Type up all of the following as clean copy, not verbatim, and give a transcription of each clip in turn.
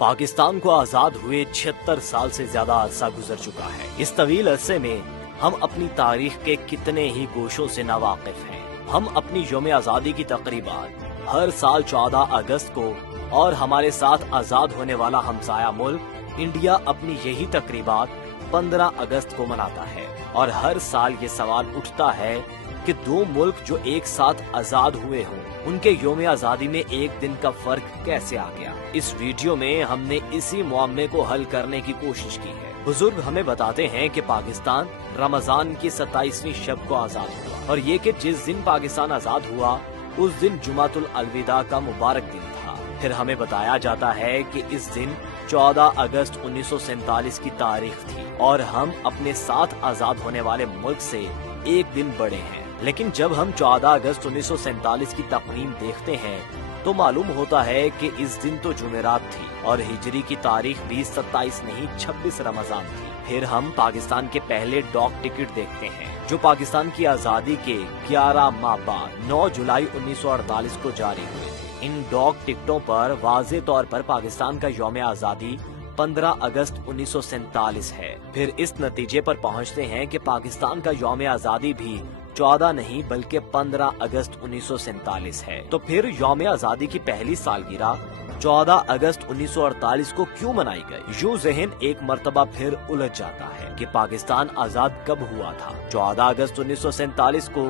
پاکستان کو آزاد ہوئے 76 سال سے زیادہ عرصہ گزر چکا ہے۔ اس طویل عرصے میں ہم اپنی تاریخ کے کتنے ہی گوشوں سے ناواقف ہیں۔ ہم اپنی یوم آزادی کی تقریبات ہر سال 14 اگست کو اور ہمارے ساتھ آزاد ہونے والا ہمسایہ ملک انڈیا اپنی یہی تقریبات 15 اگست کو مناتا ہے، اور ہر سال یہ سوال اٹھتا ہے کہ دو ملک جو ایک ساتھ آزاد ہوئے ہوں، ان کے یوم آزادی میں ایک دن کا فرق کیسے آ گیا۔ اس ویڈیو میں ہم نے اسی معاملے کو حل کرنے کی کوشش کی ہے۔ بزرگ ہمیں بتاتے ہیں کہ پاکستان رمضان کی 27ویں شب کو آزاد ہوا، اور یہ کہ جس دن پاکستان آزاد ہوا اس دن جمعۃ الوداع کا مبارک دن تھا۔ پھر ہمیں بتایا جاتا ہے کہ اس دن 14 اگست 1947 کی تاریخ تھی، اور ہم اپنے ساتھ آزاد ہونے والے ملک سے ایک دن بڑے ہیں۔ لیکن جب ہم 14 اگست 1947 کی تقویم دیکھتے ہیں تو معلوم ہوتا ہے کہ اس دن تو جمعرات تھی، اور ہجری کی تاریخ بھی 27 نہیں 26 رمضان تھی۔ پھر ہم پاکستان کے پہلے ڈاک ٹکٹ دیکھتے ہیں جو پاکستان کی آزادی کے 11 ماہ بعد 9 جولائی 1948 کو جاری ہوئے تھے۔ ان ڈاک ٹکٹوں پر واضح طور پر پاکستان کا یوم آزادی 15 اگست 1947 ہے۔ پھر اس نتیجے پر پہنچتے ہیں کہ پاکستان کا یوم آزادی بھی 14 نہیں بلکہ 15 اگست 1947 ہے۔ تو پھر یوم آزادی کی پہلی سالگرہ 14 اگست 1948 کو کیوں منائی گئی؟ یوں ذہن ایک مرتبہ پھر الجھ جاتا ہے کہ پاکستان آزاد کب ہوا تھا، 14 اگست 1947 کو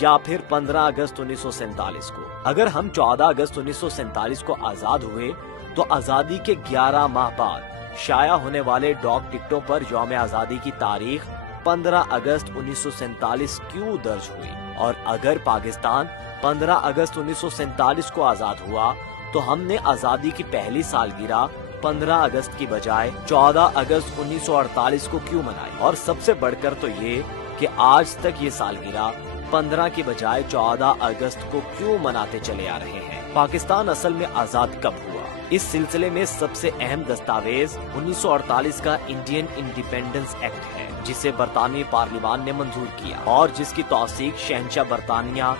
یا پھر 15 اگست 1947 کو؟ اگر ہم 14 اگست 1947 کو آزاد ہوئے تو آزادی کے 11 ماہ بعد شائع ہونے والے ڈاک ٹکٹوں پر یوم آزادی کی تاریخ 15 اگست 1947 کیوں درج ہوئی؟ اور اگر پاکستان 15 اگست 1947 کو آزاد ہوا تو ہم نے آزادی کی پہلی سالگرہ 15 اگست کی بجائے 14 اگست 1948 کو کیوں منائی؟ اور سب سے بڑھ کر تو یہ کہ آج تک یہ سالگرہ 15 کی بجائے 14 اگست کو کیوں مناتے چلے آ رہے ہیں؟ پاکستان اصل میں آزاد کب ہوا؟ اس سلسلے میں سب سے اہم دستاویز 1948 کا انڈین انڈیپینڈنس ایکٹ ہے، جسے برطانوی پارلیمان نے منظور کیا اور جس کی توثیق شہنشاہ برطانیہ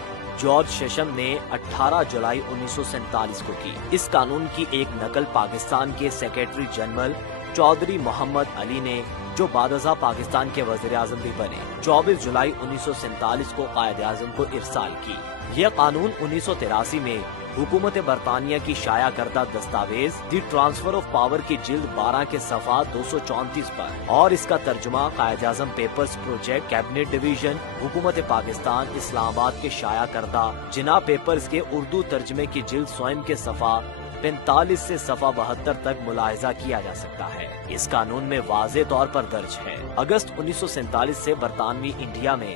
جارج ششم نے 18 جولائی 1947 کو کی۔ اس قانون کی ایک نقل پاکستان کے سیکریٹری جنرل چودھری محمد علی نے، جو بعد ازاں پاکستان کے وزیر اعظم بھی بنے، 24 جولائی 1947 کو قائد اعظم کو ارسال کی۔ یہ قانون 1983 میں حکومت برطانیہ کی شائع کردہ دستاویز دی ٹرانسفر آف پاور کی جلد 12 کے صفحہ 234 پر، اور اس کا ترجمہ Quaid Azam papers project cabinet division حکومت پاکستان اسلام آباد کے شائع کردہ جناح پیپرز کے اردو ترجمے کی جلد 100 کے صفحہ 45 سے صفحہ 72 تک ملاحظہ کیا جا سکتا ہے۔ اس قانون میں واضح طور پر درج ہے اگست 1947 سے برطانوی انڈیا میں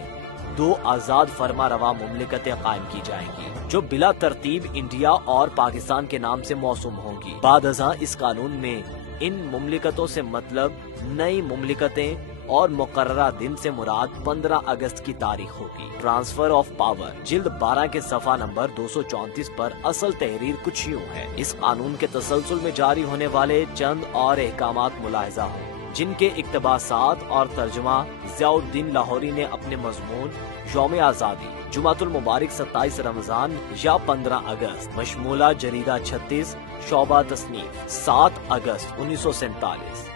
2 آزاد فرما روا مملکتیں قائم کی جائیں گی جو بلا ترتیب انڈیا اور پاکستان کے نام سے موسوم ہوں گی۔ بعد ازاں اس قانون میں ان مملکتوں سے مطلب نئی مملکتیں اور مقررہ دن سے مراد 15 اگست کی تاریخ ہوگی۔ ٹرانسفر آف پاور جلد 12 کے صفحہ نمبر 234 پر اصل تحریر کچھ یوں ہے۔ اس قانون کے تسلسل میں جاری ہونے والے چند اور احکامات ملاحظہ ہوں جن کے اقتباسات اور ترجمہ ضیاء الدین لاہوری نے اپنے مضمون یوم آزادی جمعۃ المبارک 27 رمضان یا 15 اگست مشمولہ جریدہ 36 شعبہ تصنیف 7 اگست 1947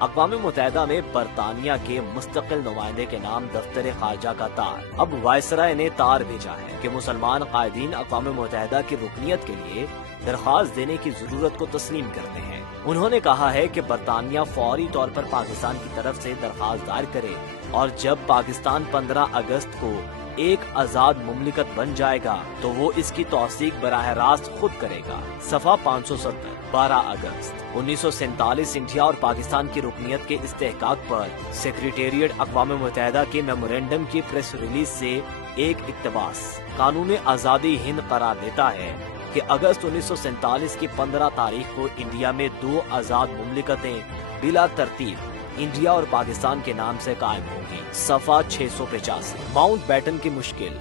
اقوام متحدہ میں برطانیہ کے مستقل نمائندے کے نام دفتر خارجہ کا تار اب وائسرائے نے تار بھیجا ہے کہ مسلمان قائدین اقوام متحدہ کی رکنیت کے لیے درخواست دینے کی ضرورت کو تسلیم کرتے ہیں۔ انہوں نے کہا ہے کہ برطانیہ فوری طور پر پاکستان کی طرف سے درخواست دائر کرے، اور جب پاکستان 15 اگست کو ایک آزاد مملکت بن جائے گا تو وہ اس کی توثیق براہ راست خود کرے گا۔ صفحہ 570 12 اگست 1947 انڈیا اور پاکستان کی رکنیت کے استحقاق پر سیکریٹریٹ اقوام متحدہ کے میمورنڈم کی پریس ریلیز سے ایک اقتباس قانون آزادی ہند قرار دیتا ہے کہ اگست 1947 کی 15 تاریخ کو انڈیا میں 2 آزاد مملکتیں بلا ترتیب انڈیا اور پاکستان کے نام سے قائم ہوں گی۔ صفحہ 685 ماؤنٹ بیٹن کی مشکل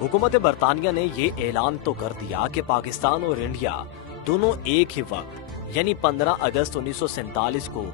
حکومت برطانیہ نے یہ اعلان تو کر دیا کہ پاکستان اور انڈیا دونوں ایک ہی وقت یعنی 15 اگست 1947 کو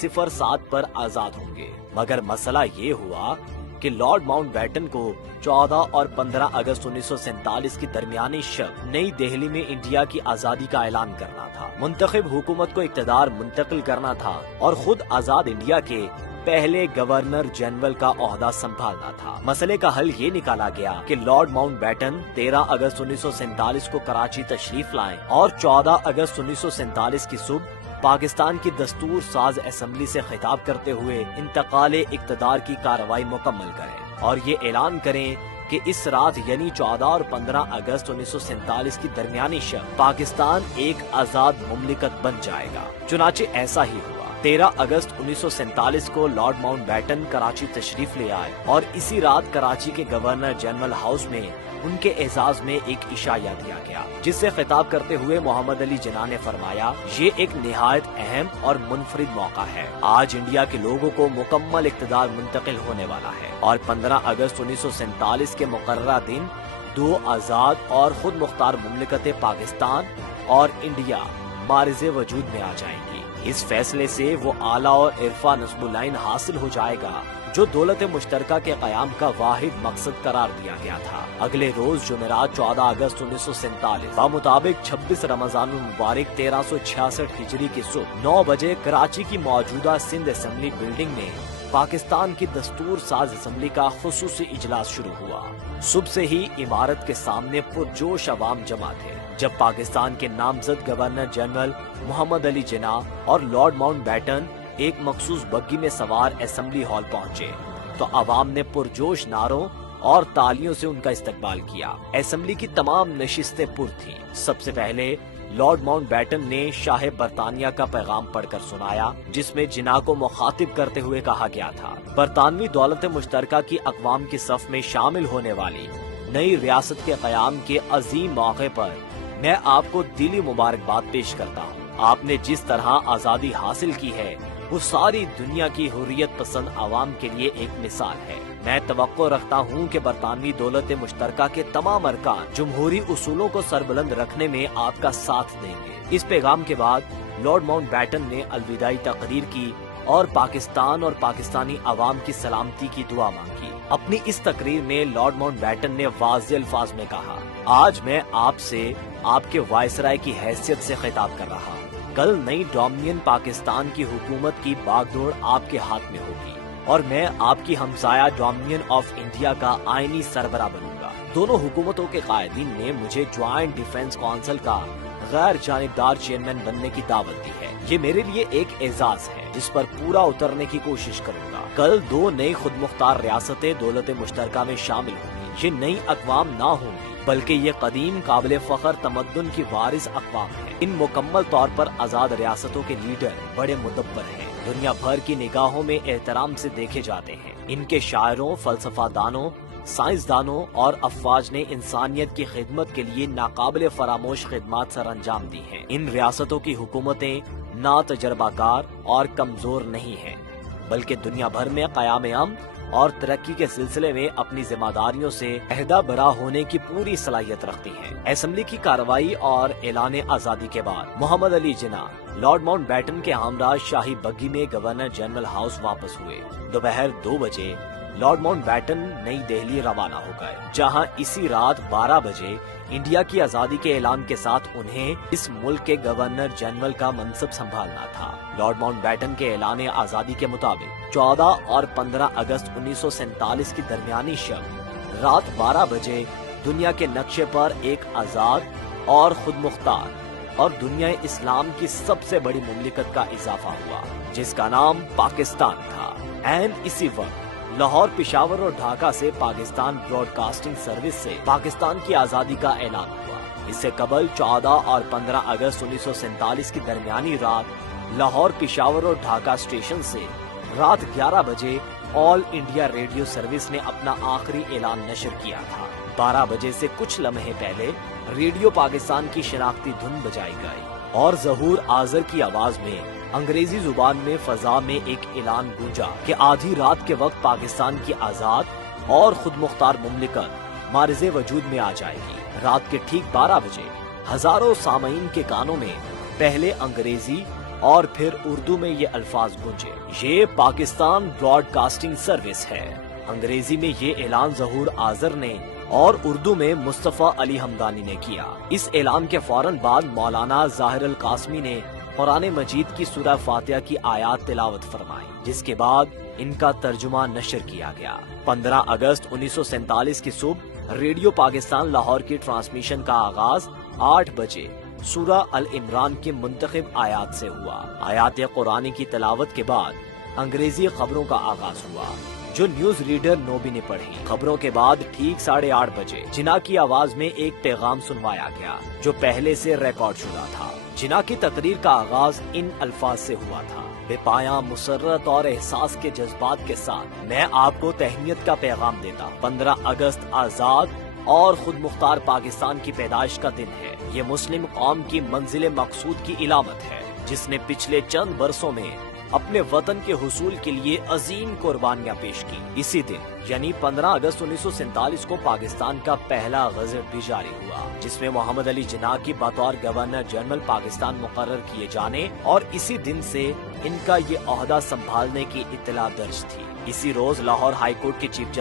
07 پر آزاد ہوں گے، مگر مسئلہ یہ ہوا کہ لارڈ ماؤنٹ بیٹن کو 14 اور 15 اگست 1947 کی درمیانی شب نئی دہلی میں انڈیا کی آزادی کا اعلان کرنا تھا۔ منتخب حکومت کو اقتدار منتقل کرنا تھا اور خود آزاد انڈیا کے پہلے گورنر جنرل کا عہدہ سنبھالنا تھا۔ مسئلے کا حل یہ نکالا گیا کہ لارڈ ماؤنٹ بیٹن 13 اگست 1947 کو کراچی تشریف لائیں اور 14 اگست 1947 کی صبح پاکستان کی دستور ساز اسمبلی سے خطاب کرتے ہوئے انتقال اقتدار کی کارروائی مکمل کریں اور یہ اعلان کریں کہ اس رات یعنی 14 اور 15 اگست 1947 کی درمیانی شب پاکستان ایک آزاد مملکت بن جائے گا۔ چنانچہ ایسا ہی ہوا۔ 13 اگست 1947 کو لارڈ ماؤنٹ بیٹن کراچی تشریف لے آئے اور اسی رات کراچی کے گورنر جنرل ہاؤس میں ان کے اعزاز میں ایک عشائیہ دیا گیا، جس سے خطاب کرتے ہوئے محمد علی جناح نے فرمایا، یہ ایک نہایت اہم اور منفرد موقع ہے۔ آج انڈیا کے لوگوں کو مکمل اقتدار منتقل ہونے والا ہے اور 15 اگست 1947 کے مقررہ دن 2 آزاد اور خود مختار مملکتیں پاکستان اور انڈیا بارز وجود میں آ جائیں گی۔ اس فیصلے سے وہ اعلیٰ اور عرفہ نصب العین حاصل ہو جائے گا جو دولت مشترکہ کے قیام کا واحد مقصد قرار دیا گیا تھا۔ اگلے روز جمعرات 14 اگست 1947 بمطابق 26 رمضان المبارک 1366 ہجری کی صبح 9 بجے کراچی کی موجودہ سندھ اسمبلی بلڈنگ میں پاکستان کی دستور ساز اسمبلی کا خصوصی اجلاس شروع ہوا۔ صبح سے ہی عمارت کے سامنے پرجوش عوام جمع تھے۔ جب پاکستان کے نامزد گورنر جنرل محمد علی جناح اور لارڈ ماؤنٹ بیٹن ایک مخصوص بگی میں سوار اسمبلی ہال پہنچے تو عوام نے پرجوش نعروں اور تالیوں سے ان کا استقبال کیا۔ اسمبلی کی تمام نشستیں پر تھیں۔ سب سے پہلے لارڈ ماؤنٹ بیٹن نے شاہ برطانیہ کا پیغام پڑھ کر سنایا، جس میں جناح کو مخاطب کرتے ہوئے کہا گیا تھا، برطانوی دولت مشترکہ کی اقوام کی صف میں شامل ہونے والی نئی ریاست کے قیام کے عظیم موقع پر میں آپ کو دلی مبارکباد پیش کرتا ہوں۔ آپ نے جس طرح آزادی حاصل کی ہے وہ ساری دنیا کی حریت پسند عوام کے لیے ایک مثال ہے۔ میں توقع رکھتا ہوں کہ برطانوی دولت مشترکہ کے تمام ارکان جمہوری اصولوں کو سربلند رکھنے میں آپ کا ساتھ دیں گے۔ اس پیغام کے بعد لارڈ ماؤنٹ بیٹن نے الوداعی تقریر کی اور پاکستان اور پاکستانی عوام کی سلامتی کی دعا مانگی۔ اپنی اس تقریر میں لارڈ ماؤنٹ بیٹن نے واضح الفاظ میں کہا، آج میں آپ سے آپ کے وائسرائے کی حیثیت سے خطاب کر رہا ہوں۔ کل نئی ڈومینین پاکستان کی حکومت کی باغ دوڑ آپ کے ہاتھ میں ہوگی اور میں آپ کی ہمسایہ ڈومینین آف انڈیا کا آئینی سربراہ بنوں گا۔ دونوں حکومتوں کے قائدین نے مجھے جوائنٹ ڈیفنس کونسل کا غیر جانبدار چیئرمین بننے کی دعوت دی ہے۔ یہ میرے لیے ایک اعزاز ہے جس پر پورا اترنے کی کوشش کروں گا۔ کل 2 نئی خود مختار ریاستیں دولت مشترکہ میں شامل ہوں گی۔ یہ نئی اقوام نہ ہوں گی بلکہ یہ قدیم قابل فخر تمدن کی وارث اقوام ہیں۔ ان مکمل طور پر آزاد ریاستوں کے لیڈر بڑے مدبر ہیں، دنیا بھر کی نگاہوں میں احترام سے دیکھے جاتے ہیں۔ ان کے شاعروں، فلسفہ دانوں، سائنسدانوں اور افواج نے انسانیت کی خدمت کے لیے ناقابل فراموش خدمات سر انجام دی ہیں۔ ان ریاستوں کی حکومتیں نا تجربہ کار اور کمزور نہیں ہیں بلکہ دنیا بھر میں قیام امن اور ترقی کے سلسلے میں اپنی ذمہ داریوں سے عہدہ برا ہونے کی پوری صلاحیت رکھتی ہیں۔ اسمبلی کی کارروائی اور اعلان آزادی کے بعد محمد Ali Jinnah lord Mount beaten کے ہمراہ شاہی بگی میں گورنر جنرل ہاؤس واپس ہوئے۔ دوپہر 2 بجے لارڈ ماؤنٹ بیٹن نئی دہلی روانہ ہو گئے، جہاں اسی رات 12 بجے انڈیا کی آزادی کے اعلان کے ساتھ انہیں اس ملک کے گورنر جنرل کا منصب سنبھالنا تھا۔ لارڈ ماؤنٹ بیٹن کے اعلان آزادی کے مطابق 14 اور 15 اگست 1947 کی درمیانی شب رات 12 بجے دنیا کے نقشے پر ایک آزاد اور خود مختار اور دنیا اسلام کی سب سے بڑی مملکت کا اضافہ ہوا، جس کا نام پاکستان تھا۔ عین اسی وقت لاہور، پشاور اور ڈھاکہ سے پاکستان براڈ کاسٹنگ سروس سے پاکستان کی آزادی کا اعلان ہوا۔ اس سے قبل 14 اور 15 اگست 1947 کی درمیانی رات لاہور، پشاور اور ڈھاکہ اسٹیشن سے رات 11 بجے آل انڈیا ریڈیو سروس نے اپنا آخری اعلان نشر کیا تھا۔ 12 بجے سے کچھ لمحے پہلے ریڈیو پاکستان کی شناختی دھن بجائی گئی اور ظہور آذر کی آواز میں انگریزی زبان میں فضا میں ایک اعلان گونجا کہ آدھی رات کے وقت پاکستان کی آزاد اور خود مختار مملکت معرض وجود میں آ جائے گی۔ رات کے ٹھیک 12 بجے ہزاروں سامعین کے کانوں میں پہلے انگریزی اور پھر اردو میں یہ الفاظ گونجے، یہ پاکستان براڈ کاسٹنگ سروس ہے۔ انگریزی میں یہ اعلان ظہور آذر نے اور اردو میں مصطفیٰ علی حمدانی نے کیا۔ اس اعلان کے فوراً بعد مولانا ظاہر القاسمی نے قرآن مجید کی سورہ فاتحہ کی آیات تلاوت فرمائی، جس کے بعد ان کا ترجمہ نشر کیا گیا۔ 15 اگست 1947 کی صبح ریڈیو پاکستان لاہور کی ٹرانسمیشن کا آغاز 8 بجے سورہ العمران کی منتخب آیات سے ہوا۔ آیات قرآن کی تلاوت کے بعد انگریزی خبروں کا آغاز ہوا، جو نیوز ریڈر نوبی نے پڑھی۔ خبروں کے بعد ٹھیک 8:30 بجے جناح کی آواز میں ایک پیغام سنوایا گیا، جو پہلے سے ریکارڈ شدہ تھا۔ جناح کی تقریر کا آغاز ان الفاظ سے ہوا تھا: بے پایاں مسرت اور احساس کے جذبات کے ساتھ میں آپ کو تہنیت کا پیغام دیتا ہوں۔ 15 اگست آزاد اور خود مختار پاکستان کی پیدائش کا دن ہے۔ یہ مسلم قوم کی منزل مقصود کی علامت ہے، جس نے پچھلے چند برسوں میں اپنے وطن کے حصول کے لیے عظیم قربانیاں پیش کی۔ اسی دن یعنی 15 اگست 1947 کو پاکستان کا پہلا گزٹ بھی جاری ہوا، جس میں محمد علی جناح کی بطور گورنر جنرل پاکستان مقرر کیے جانے اور اسی دن سے ان کا یہ عہدہ سنبھالنے کی اطلاع درج تھی۔ اسی روز لاہور ہائی کورٹ کے چیف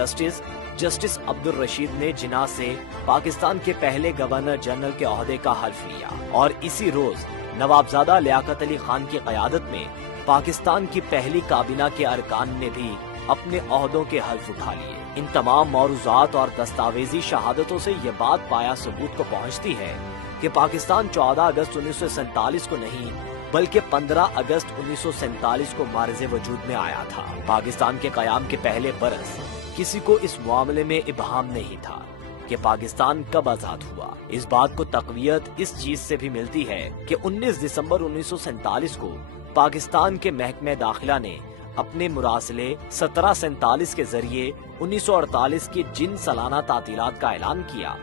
جسٹس عبدالرشید نے جناح سے پاکستان کے پہلے گورنر جنرل کے عہدے کا حلف لیا، اور اسی روز نوابزادہ لیاقت علی خان کی قیادت میں پاکستان کی پہلی کابینہ کے ارکان نے بھی اپنے عہدوں کے حلف اٹھا لیے۔ ان تمام معروضات اور دستاویزی شہادتوں سے یہ بات پایا ثبوت کو پہنچتی ہے کہ پاکستان 14 اگست 1947 کو نہیں بلکہ 15 اگست 1947 کو معرض وجود میں آیا تھا۔ پاکستان کے قیام کے پہلے برس کسی کو اس معاملے میں ابہام نہیں تھا کہ پاکستان کب آزاد ہوا۔ اس بات کو تقویت اس چیز سے بھی ملتی ہے کہ 19 دسمبر 1947 کو پاکستان کے محکمہ داخلہ نے اپنے مراسلے 1747 کے ذریعے 1948 کی جن سالانہ تعطیلات کا اعلان کیا،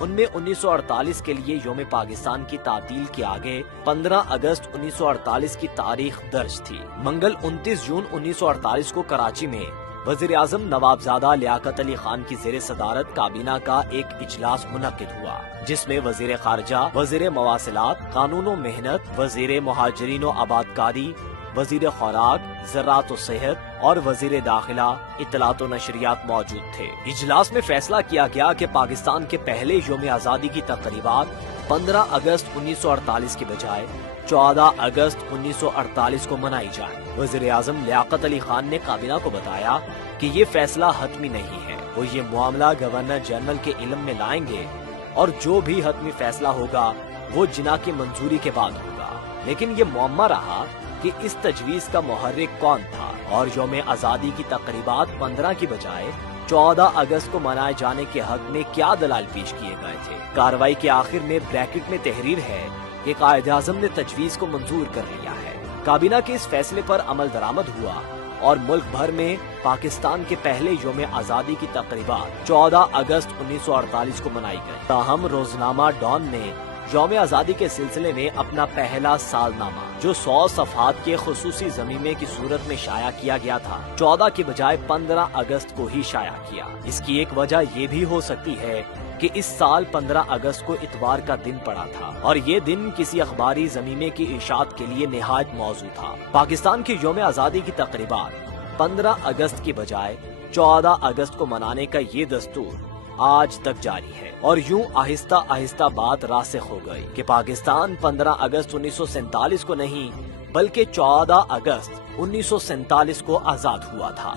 ان میں 1948 کے لیے یوم پاکستان کی تعطیل کے آگے 15 اگست 1948 کی تاریخ درج تھی۔ منگل 29 جون 1948 کو کراچی میں وزیر اعظم نوابزادہ لیاقت علی خان کی زیر صدارت کابینہ کا ایک اجلاس منعقد ہوا، جس میں وزیر خارجہ، وزیر مواصلات، قانون و محنت، وزیر مہاجرین و آبادکاری، وزیر خوراک، زراعت و صحت اور وزیر داخلہ اطلاعات و نشریات موجود تھے۔ اجلاس میں فیصلہ کیا گیا کہ پاکستان کے پہلے یوم آزادی کی تقریبات 15 اگست 1948 کی بجائے 14 اگست 1948 کو منائی جائے۔ وزیر اعظم لیاقت علی خان نے کابینہ کو بتایا کہ یہ فیصلہ حتمی نہیں ہے، وہ یہ معاملہ گورنر جنرل کے علم میں لائیں گے اور جو بھی حتمی فیصلہ ہوگا وہ جناح کی منظوری کے بعد ہوگا۔ لیکن یہ معمہ رہا کہ اس تجویز کا محرک کون تھا اور یوم آزادی کی تقریبات 15 کی بجائے 14 اگست کو منائے جانے کے حق میں کیا دلائل پیش کیے گئے تھے۔ کارروائی کے آخر میں بریکٹ میں تحریر ہے کہ قائد اعظم نے تجویز کو منظور کر لیا ہے۔ کابینہ کے اس فیصلے پر عمل درآمد ہوا اور ملک بھر میں پاکستان کے پہلے یوم آزادی کی تقریبات 14 اگست 1948 کو منائی گئی۔ تاہم روزنامہ ڈان نے یوم آزادی کے سلسلے میں اپنا پہلا سالنامہ، جو 100 صفحات کے خصوصی ضمیمے کی صورت میں شائع کیا گیا تھا، 14 کی بجائے 15 اگست کو ہی شائع کیا۔ اس کی ایک وجہ یہ بھی ہو سکتی ہے کہ اس سال 15 اگست کو اتوار کا دن پڑا تھا اور یہ دن کسی اخباری ضمیمے کی اشاعت کے لیے نہایت موزوں تھا۔ پاکستان کی یوم آزادی کی تقریبات 15 اگست کی بجائے 14 اگست کو منانے کا یہ دستور آج تک جاری ہے، اور یوں آہستہ آہستہ بات راسخ ہو گئی کہ پاکستان 15 اگست 1947 کو نہیں بلکہ 14 اگست 1947 کو آزاد ہوا تھا۔